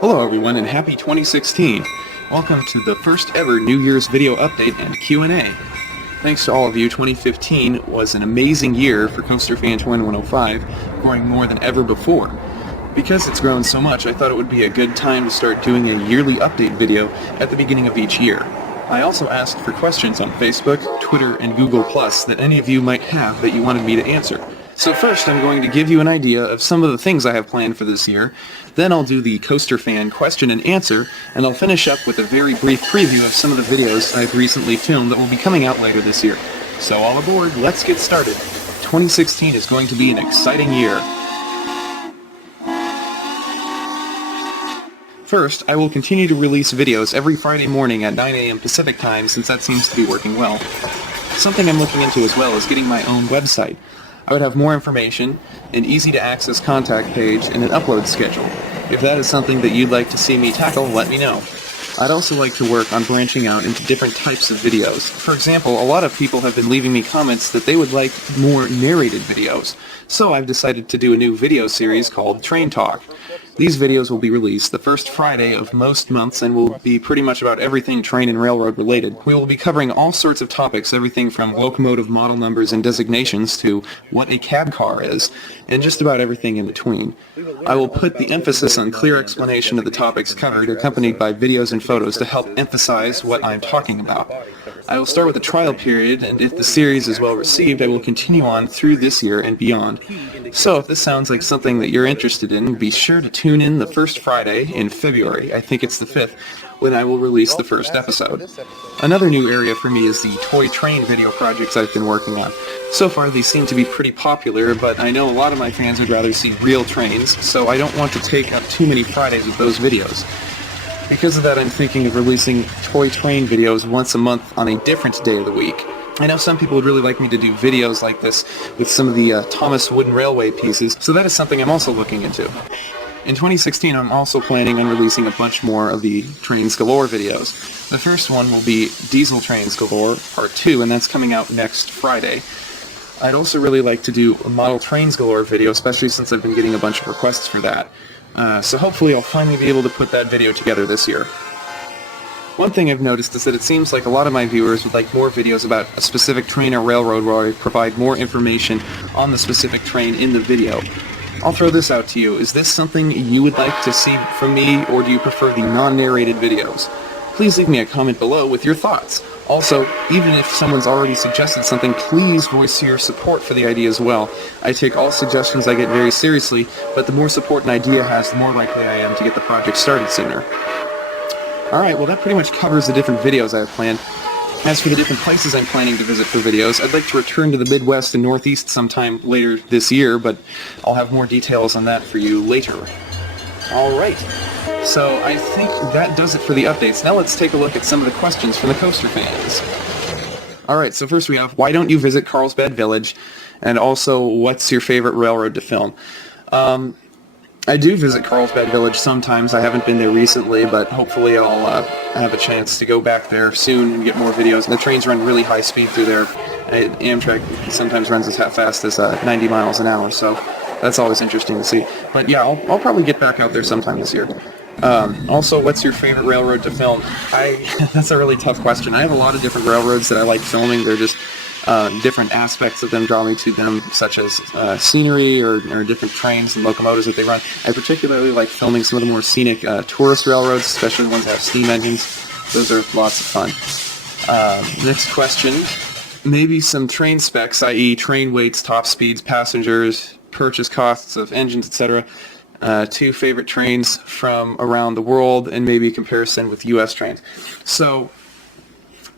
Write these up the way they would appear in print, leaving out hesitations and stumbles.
Hello everyone and happy 2016. Welcome to the first ever New Year's video update and Q&A. Thanks to all of you, 2015 was an amazing year for Coaster Fan 2105, growing more than ever before. Because it's grown so much, I thought it would be a good time to start doing a yearly update video at the beginning of each year. I also asked for questions on Facebook, Twitter, and Google Plus that any of you might have that you wanted me to answer. So first, I'm going to give you an idea of some of the things I have planned for this year. Then I'll do the Coaster Fan question and answer, and I'll finish up with a very brief preview of some of the videos I've recently filmed that will be coming out later this year. So all aboard, let's get started. 2016 is going to be an exciting year. First, I will continue to release videos every Friday morning at 9 a.m. Pacific Time since that seems to be working well. Something I'm looking into as well is getting my own website. I would have more information, an easy-to-access contact page, and an upload schedule. If that is something that you'd like to see me tackle, let me know. I'd also like to work on branching out into different types of videos. For example, a lot of people have been leaving me comments that they would like more narrated videos, so I've decided to do a new video series called Train Talk. These videos will be released the first Friday of most months and will be pretty much about everything train and railroad related. We will be covering all sorts of topics, everything from locomotive model numbers and designations to what a cab car is, and just about everything in between. I will put the emphasis on clear explanation of the topics covered, accompanied by videos and photos to help emphasize what I'm talking about. I will start with a trial period, and if the series is well received, I will continue on through this year and beyond. So if this sounds like something that you're interested in, be sure to tune in the first Friday in February, I think it's the 5th, when I will release the first episode. Another new area for me is the toy train video projects I've been working on. So far these seem to be pretty popular, but I know a lot of my fans would rather see real trains, so I don't want to take up too many Fridays with those videos. Because of that, I'm thinking of releasing toy train videos once a month on a different day of the week. I know some people would really like me to do videos like this with some of the Thomas Wooden Railway pieces, so that is something I'm also looking into. In 2016, I'm also planning on releasing a bunch more of the Trains Galore videos. The first one will be Diesel Trains Galore Part 2, and that's coming out next Friday. I'd also really like to do a Model Trains Galore video, especially since I've been getting a bunch of requests for that. So hopefully I'll finally be able to put that video together this year. One thing I've noticed is that it seems like a lot of my viewers would like more videos about a specific train or railroad where I provide more information on the specific train in the video. I'll throw this out to you. Is this something you would like to see from me, or do you prefer the non-narrated videos? Please leave me a comment below with your thoughts. Also, even if someone's already suggested something, please voice your support for the idea as well. I take all suggestions I get very seriously, but the more support an idea has, the more likely I am to get the project started sooner. Alright, well that pretty much covers the different videos I have planned. As for the different places I'm planning to visit for videos, I'd like to return to the Midwest and Northeast sometime later this year, but I'll have more details on that for you later. Alright, so I think that does it for the updates. Now let's take a look at some of the questions from the Coaster fans. Alright, so first we have, why don't you visit Carlsbad Village? And also, what's your favorite railroad to film? I do visit Carlsbad Village sometimes. I haven't been there recently, but hopefully I'll have a chance to go back there soon and get more videos. And the trains run really high speed through there. Amtrak sometimes runs as fast as 90 miles an hour, so that's always interesting to see. But yeah, I'll probably get back out there sometime this year. Also, what's your favorite railroad to film? That's a really tough question. I have a lot of different railroads that I like filming. They're just different aspects of them draw me to them, such as scenery or different trains and locomotives that they run. I particularly like filming some of the more scenic tourist railroads, especially the ones that have steam engines. Those are lots of fun. Next question. Maybe some train specs, i.e. train weights, top speeds, passengers, purchase costs of engines, etc. 2 favorite trains from around the world, and maybe a comparison with U.S. trains. So,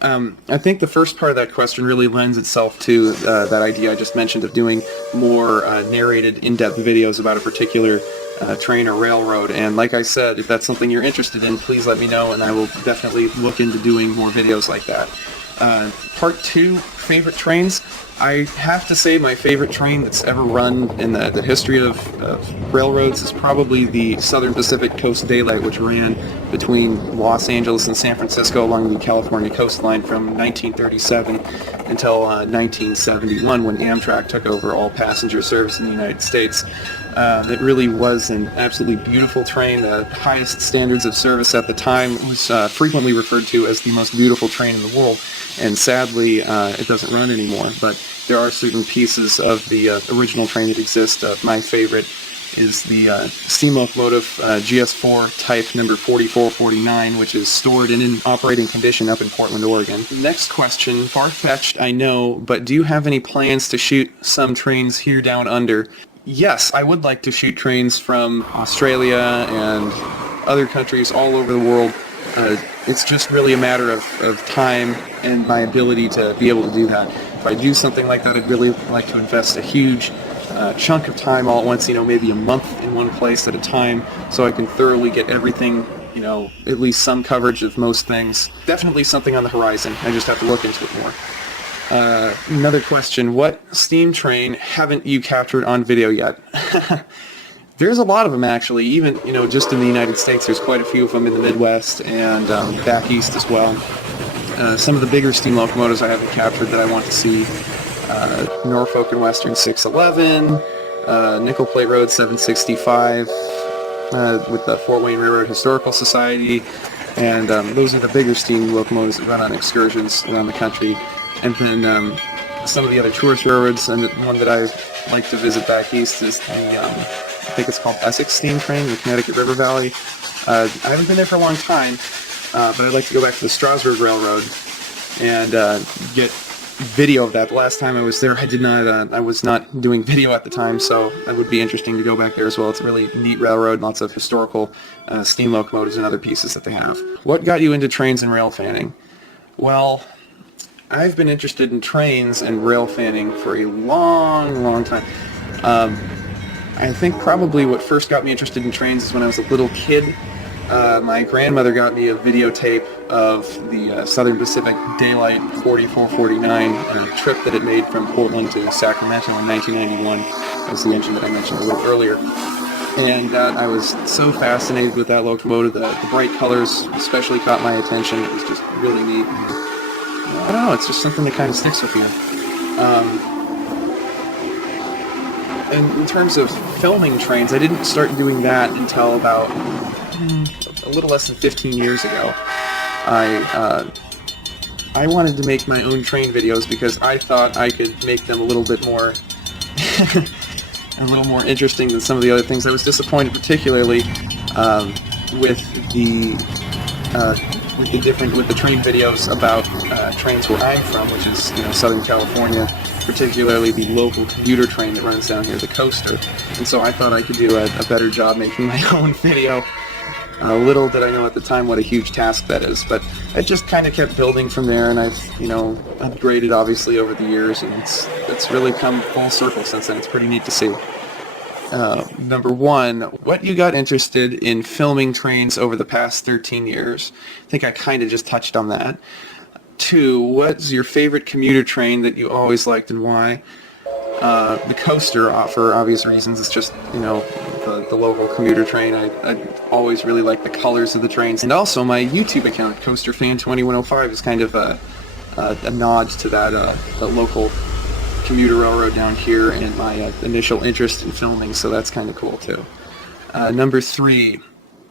I think the first part of that question really lends itself to that idea I just mentioned of doing more narrated, in-depth videos about a particular train or railroad. And like I said, if that's something you're interested in, please let me know, and I will definitely look into doing more videos like that. Part 2, favorite trains. I have to say my favorite train that's ever run in the history of railroads is probably the Southern Pacific Coast Daylight, which ran between Los Angeles and San Francisco along the California coastline from 1937 until 1971, when Amtrak took over all passenger service in the United States. It really was an absolutely beautiful train. The highest standards of service at the time. It was frequently referred to as the most beautiful train in the world, and sadly it doesn't run anymore, but there are certain pieces of the original train that exist. My favorite is the steam locomotive GS4 type number 4449, which is stored and in operating condition up in Portland, Oregon. Next question, far-fetched, I know, but do you have any plans to shoot some trains here down under? Yes, I would like to shoot trains from Australia and other countries all over the world. It's just really a matter of time and my ability to be able to do that. If I do something like that, I'd really like to invest a huge chunk of time all at once, maybe a month in one place at a time, so I can thoroughly get everything, at least some coverage of most things. Definitely something on the horizon. I just have to look into it more. Another question, what steam train haven't you captured on video yet? There's a lot of them, actually. Even, just in the United States, there's quite a few of them in the Midwest and back east as well. Some of the bigger steam locomotives I haven't captured that I want to see: Norfolk and Western 611, Nickel Plate Road 765, with the Fort Wayne Railroad Historical Society, and those are the bigger steam locomotives that run on excursions around the country. And then some of the other tourist railroads, and the one that I like to visit back east is the, I think it's called Essex Steam Train, the Connecticut River Valley. I haven't been there for a long time, but I'd like to go back to the Strasburg Railroad and get video of that. The last time I was there, I was not doing video at the time, so it would be interesting to go back there as well. It's a really neat railroad, lots of historical steam locomotives and other pieces that they have. What got you into trains and rail fanning? Well, I've been interested in trains and rail fanning for a long, long time. I think probably what first got me interested in trains is when I was a little kid. My grandmother got me a videotape of the Southern Pacific Daylight 4449 trip that it made from Portland to Sacramento in 1991. That was the engine that I mentioned a little earlier. And I was so fascinated with that locomotive. The bright colors especially caught my attention. It was just really neat. I don't know, it's just something that kind of sticks with you. And in terms of filming trains, I didn't start doing that until about a little less than 15 years ago. I wanted to make my own train videos because I thought I could make them a little bit more a little more interesting than some of the other things. I was disappointed particularly with the train videos about trains where I'm from, which is Southern California, particularly the local commuter train that runs down here, the Coaster. And so I thought I could do a better job making my own video. Little did I know at the time what a huge task that is, but it just kind of kept building from there, and I've upgraded obviously over the years, and it's really come full circle since then. It's pretty neat to see. Number one, what you got interested in filming trains over the past 13 years? I think I kind of just touched on that. 2, what's your favorite commuter train that you always liked and why? The Coaster, for obvious reasons. It's just, the local commuter train. I always really like the colors of the trains. And also my YouTube account, CoasterFan2105, is kind of a nod to that the local commuter railroad down here and my initial interest in filming, so that's kind of cool too. Number 3,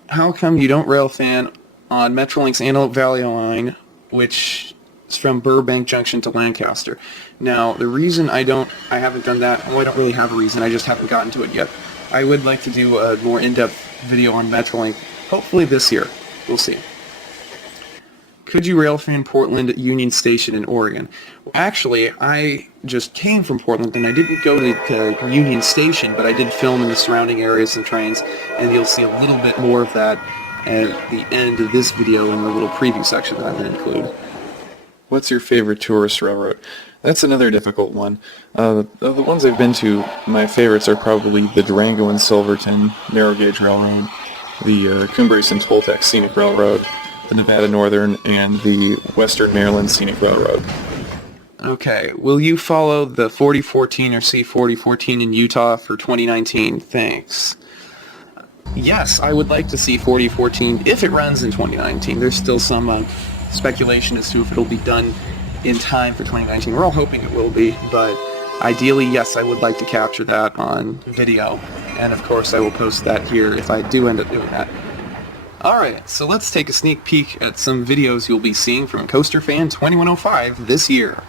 how come you don't rail fan on Metrolink's Antelope Valley line, which is from Burbank Junction to Lancaster? Now, the reason I haven't done that, I don't really have a reason, I just haven't gotten to it yet. I would like to do a more in-depth video on Metrolink, hopefully this year. We'll see. Could you rail fan Portland at Union Station in Oregon? Well, actually, I just came from Portland, and I didn't go to Union Station, but I did film in the surrounding areas and trains, and you'll see a little bit more of that at the end of this video in the little preview section that I'm going to include. What's your favorite tourist railroad? That's another difficult one. The ones I've been to, my favorites are probably the Durango and Silverton Narrow Gauge Railroad, the Cumbres and Toltec Scenic Railroad, the Nevada Northern, and the Western Maryland Scenic Railroad. Okay, will you follow the 4014 or C4014 in Utah for 2019? Thanks. Yes, I would like to see 4014 if it runs in 2019. There's still some speculation as to if it'll be done in time for 2019. We're all hoping it will be, but ideally, yes, I would like to capture that on video. and of course I will post that here if I do end up doing that. Alright, so let's take a sneak peek at some videos you'll be seeing from Coaster Fan 2105 this year.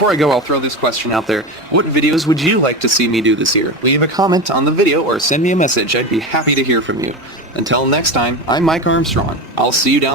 Before I go, I'll throw this question out there. What videos would you like to see me do this year? Leave a comment on the video or send me a message. I'd be happy to hear from you. Until next time, I'm Mike Armstrong. I'll see you down